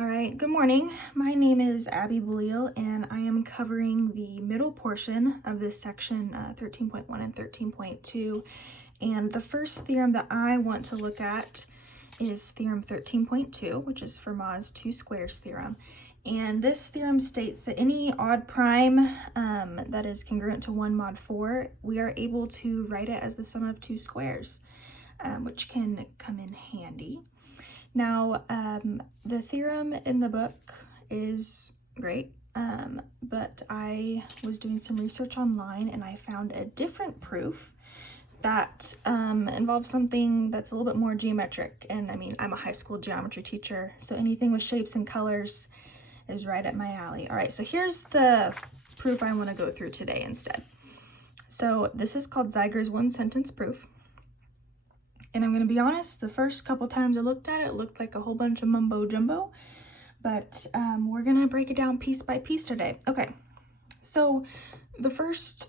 All right, good morning. My name is Abby Belial, and I am covering the middle portion of this section 13.1 and 13.2. And the first theorem that I want to look at is theorem 13.2, which is Fermat's two squares theorem. And this theorem states that any odd prime that is congruent to 1 mod 4, we are able to write it as the sum of two squares, which can come in handy. Now, the theorem in the book is great, but I was doing some research online and I found a different proof that involves something that's a little bit more geometric. And I mean, I'm a high school geometry teacher, so anything with shapes and colors is right up my alley. All right, so here's the proof I want to go through today instead. So this is called Zeiger's one-sentence proof. And I'm going to be honest, the first couple times I looked at it, it looked like a whole bunch of mumbo jumbo, but we're going to break it down piece by piece today. Okay, so the first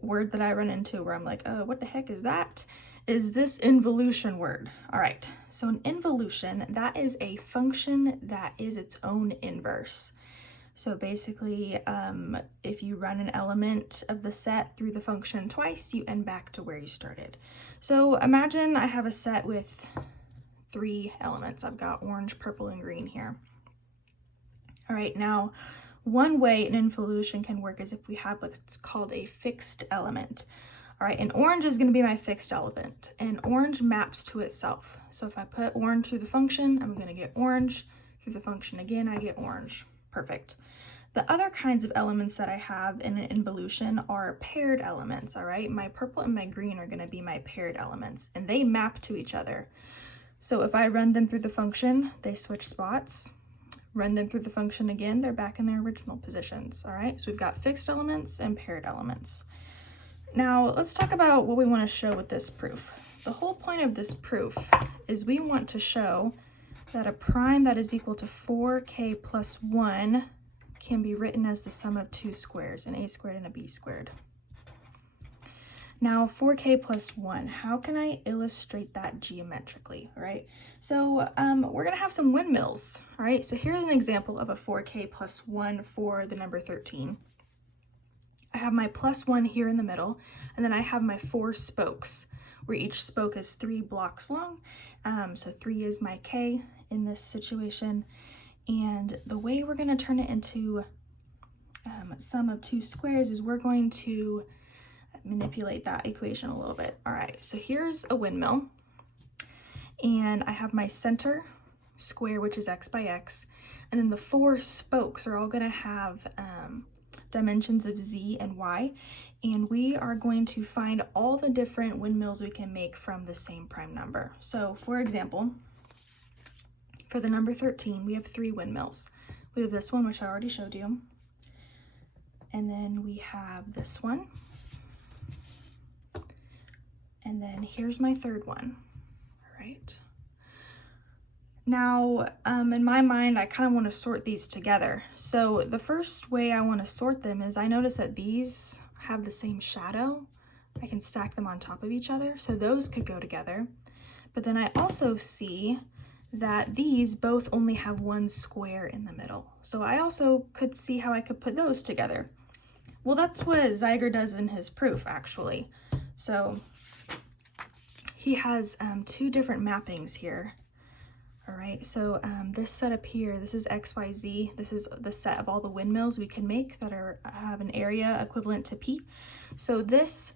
word that I run into where I'm like, what the heck is that? Is this involution word. All right, so an involution, that is a function that is its own inverse. So basically, if you run an element of the set through the function twice, you end back to where you started. So imagine I have a set with 3 elements. I've got orange, purple, and green here. All right, now one way an involution can work is if we have what's called a fixed element. All right, and orange is going to be my fixed element, and orange maps to itself. So if I put orange through the function, I'm going to get orange. Through the function again, I get orange. Perfect. The other kinds of elements that I have in an involution are paired elements, all right? My purple and my green are going to be my paired elements, and they map to each other. So if I run them through the function, they switch spots. Run them through the function again, they're back in their original positions, all right? So we've got fixed elements and paired elements. Now, let's talk about what we want to show with this proof. The whole point of this proof is we want to show that a prime that is equal to 4k plus 1 can be written as the sum of two squares, an a squared and a b squared. Now 4k plus 1, how can I illustrate that geometrically, all right? So we're gonna have some windmills, all right? So here's an example of a 4k plus 1 for the number 13. I have my plus 1 here in the middle, and then I have my 4 spokes, where each spoke is 3 blocks long. So 3 is my k in this situation. And the way we're going to turn it into sum of two squares is we're going to manipulate that equation a little bit. All right, so here's a windmill, and I have my center square, which is x by x, and then the 4 spokes are all going to have dimensions of z and y, and we are going to find all the different windmills we can make from the same prime number. So for example, for the number 13, we have 3 windmills. We have this one, which I already showed you, and then we have this one, and then here's my third one. All right. Now, in my mind, I kind of want to sort these together. So the first way I want to sort them is I notice that these have the same shadow. I can stack them on top of each other, so those could go together. But then I also see that these both only have 1 square in the middle. So I also could see how I could put those together. Well, that's what Zeiger does in his proof, actually. So he has 2 different mappings here. All right, so this set up here, this is XYZ. This is the set of all the windmills we can make that have an area equivalent to P. So this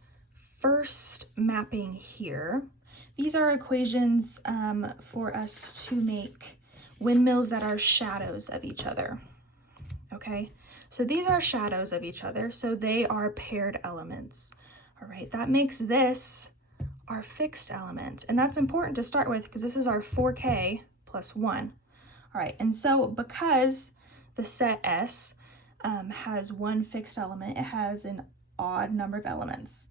first mapping here, these are equations for us to make windmills that are shadows of each other, okay? So these are shadows of each other, so they are paired elements, all right? That makes this our fixed element, and that's important to start with because this is our 4k plus 1, all right? And so because the set S has 1 fixed element, it has an odd number of elements.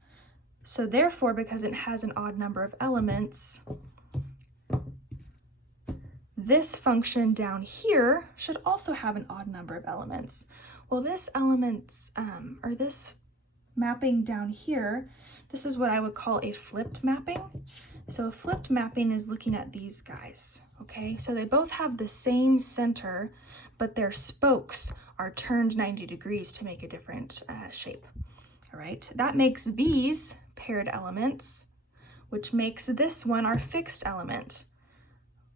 So therefore, because it has an odd number of elements, this function down here should also have an odd number of elements. Well, this this mapping down here, this is what I would call a flipped mapping. So a flipped mapping is looking at these guys. Okay, so they both have the same center, but their spokes are turned 90 degrees to make a different shape. All right, that makes these paired elements, which makes this one our fixed element.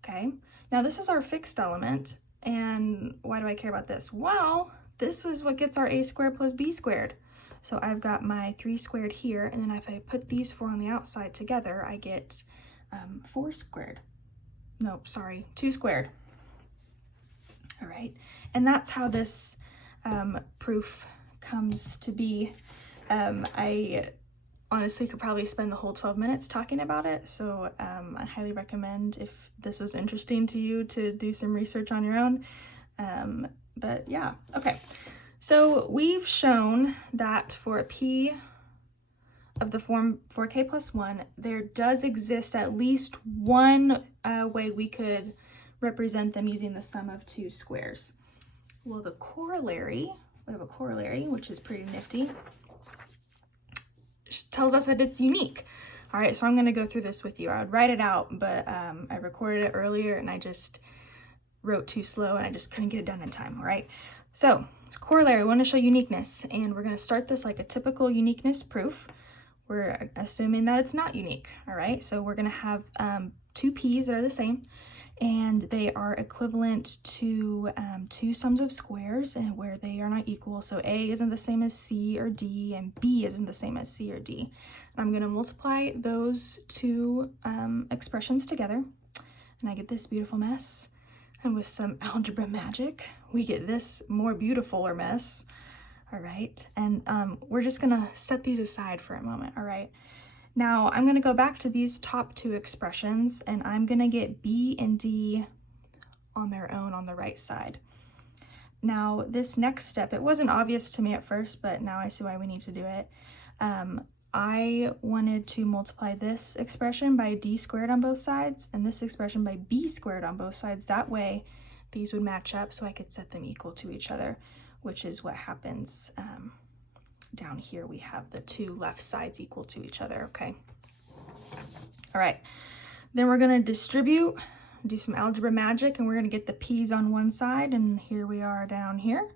Okay, now this is our fixed element, and why do I care about this? Well, this is what gets our a squared plus b squared. So I've got my 3 squared here, and then if I put these 4 on the outside together, I get 4 squared. Nope, sorry, 2 squared. All right, and that's how this proof comes to be. I honestly could probably spend the whole 12 minutes talking about it, so I highly recommend, if this was interesting to you, to do some research on your own. But yeah, okay. So we've shown that for a p of the form 4k plus 1, there does exist at least one way we could represent them using the sum of 2 squares. Well, the corollary, we have a corollary, which is pretty nifty, tells us that it's unique. All right, so I'm gonna go through this with you. I would write it out, but I recorded it earlier and I just wrote too slow and I just couldn't get it done in time, all right? So, it's corollary, we want to show uniqueness, and we're gonna start this like a typical uniqueness proof. We're assuming that it's not unique, all right? So we're gonna have 2 p's that are the same, and they are equivalent to 2 sums of squares, and where they are not equal. So a isn't the same as c or d, and b isn't the same as c or d. And I'm gonna multiply those 2 expressions together, and I get this beautiful mess. And with some algebra magic, we get this more beautifuler mess. All right, and we're just gonna set these aside for a moment, all right? Now, I'm gonna go back to these top 2 expressions, and I'm gonna get b and d on their own on the right side. Now, this next step, it wasn't obvious to me at first, but now I see why we need to do it. I wanted to multiply this expression by d squared on both sides, and this expression by b squared on both sides. That way, these would match up so I could set them equal to each other, which is what happens down here. We have the 2 left sides equal to each other, okay? All right, then we're gonna distribute, do some algebra magic, and we're gonna get the p's on one side, and here we are down here.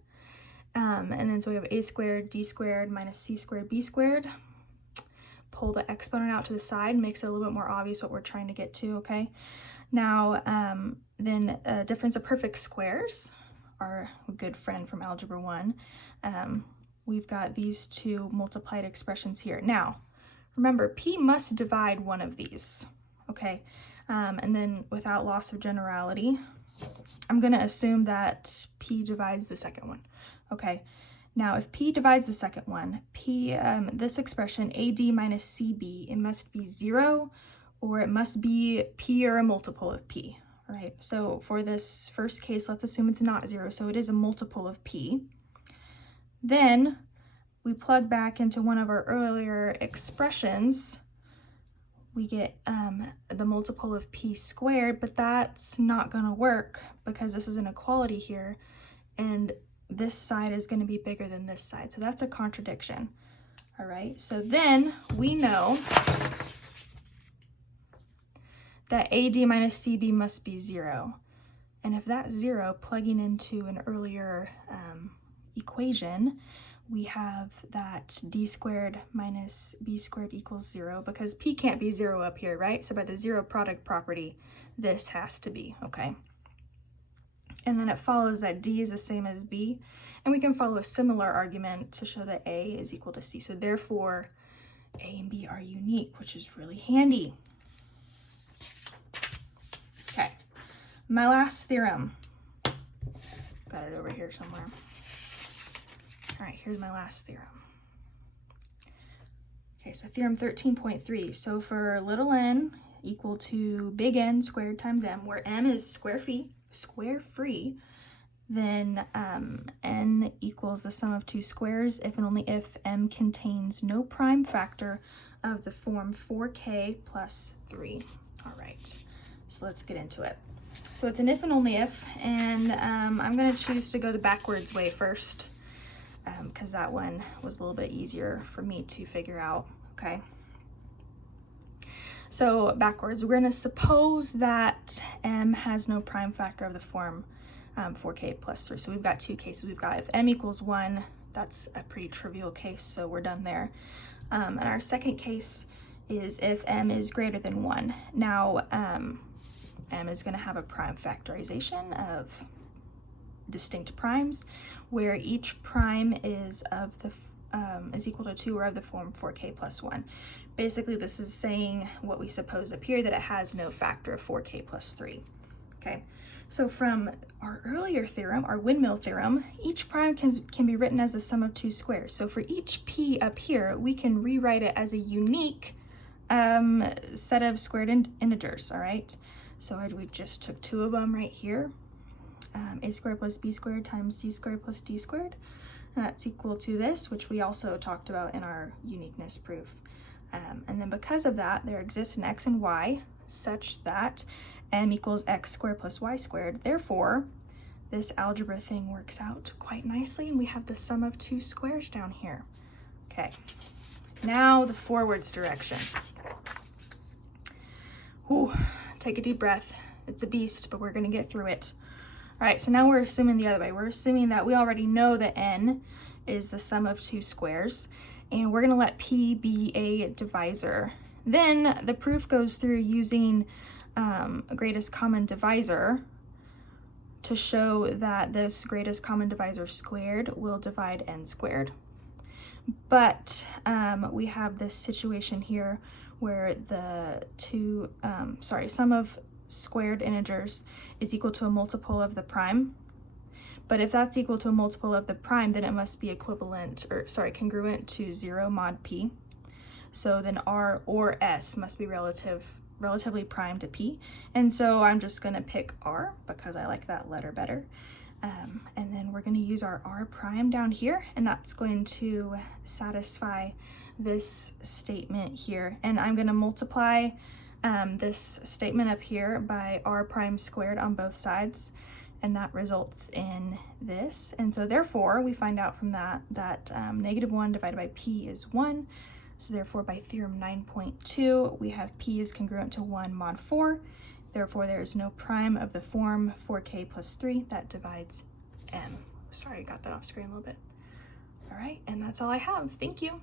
And then so we have a squared d squared minus c squared b squared. Pull the exponent out to the side, makes it a little bit more obvious what we're trying to get to, okay? Now, then difference of perfect squares, our good friend from Algebra 1. We've got these 2 multiplied expressions here. Now, remember, p must divide one of these, okay? And then without loss of generality, I'm gonna assume that p divides the second one, okay? Now, if p divides the second one, this expression, AD minus CB, it must be 0, or it must be p or a multiple of p, right? So for this first case, let's assume it's not 0, so it is a multiple of p. Then we plug back into one of our earlier expressions. We get the multiple of p squared, but that's not gonna work because this is an equality here, and this side is going to be bigger than this side. So that's a contradiction. All right, so then we know that AD minus CB must be 0. And if that's 0, plugging into an earlier equation, we have that d squared minus b squared equals 0, because p can't be 0 up here, right? So by the 0 product property, this has to be, okay? And then it follows that d is the same as b, and we can follow a similar argument to show that a is equal to c. So therefore, a and b are unique, which is really handy. Okay, my last theorem. Got it over here somewhere. All right, here's my last theorem. Okay, so theorem 13.3. So for little n equal to big N squared times m, where m is square free, then n equals the sum of 2 squares if and only if m contains no prime factor of the form 4k plus 3. All right, so let's get into it. So it's an if and only if, and I'm going to choose to go the backwards way first, because that one was a little bit easier for me to figure out, okay? So backwards, we're going to suppose that m has no prime factor of the form 4k plus 3. So we've got two cases. We've got if m equals 1, that's a pretty trivial case, so we're done there. And our second case is if m is greater than 1. Now, m is going to have a prime factorization of distinct primes, where each prime is of the is equal to 2 or of the form 4k plus 1. Basically, this is saying what we suppose up here, that it has no factor of 4k plus 3. Okay, so from our earlier theorem, our windmill theorem, each prime can be written as the sum of two squares. So for each p up here, we can rewrite it as a unique set of squared integers, all right? So we just took two of them right here, a squared plus b squared times c squared plus d squared. And that's equal to this, which we also talked about in our uniqueness proof. And then because of that, there exists an x and y such that m equals x squared plus y squared. Therefore, this algebra thing works out quite nicely, and we have the sum of two squares down here. Okay, now the forwards direction. Ooh, take a deep breath. It's a beast, but we're gonna get through it. All right, so now we're assuming the other way. We're assuming that we already know that n is the sum of two squares, and we're gonna let p be a divisor. Then the proof goes through using a greatest common divisor to show that this greatest common divisor squared will divide n squared. But we have this situation here where the sum of squared integers is equal to a multiple of the prime. But if that's equal to a multiple of the prime, then it must be congruent to 0 mod p. So then r or s must be relatively prime to p. And so I'm just going to pick r because I like that letter better. And then we're going to use our r prime down here, and that's going to satisfy this statement here. And I'm going to multiply this statement up here by r prime squared on both sides, and that results in this. And so therefore, we find out from that -1 divided by p is 1. So therefore, by theorem 9.2, we have p is congruent to 1 mod 4. Therefore, there is no prime of the form 4k plus 3 that divides m. Sorry, I got that off screen a little bit. All right, and that's all I have. Thank you.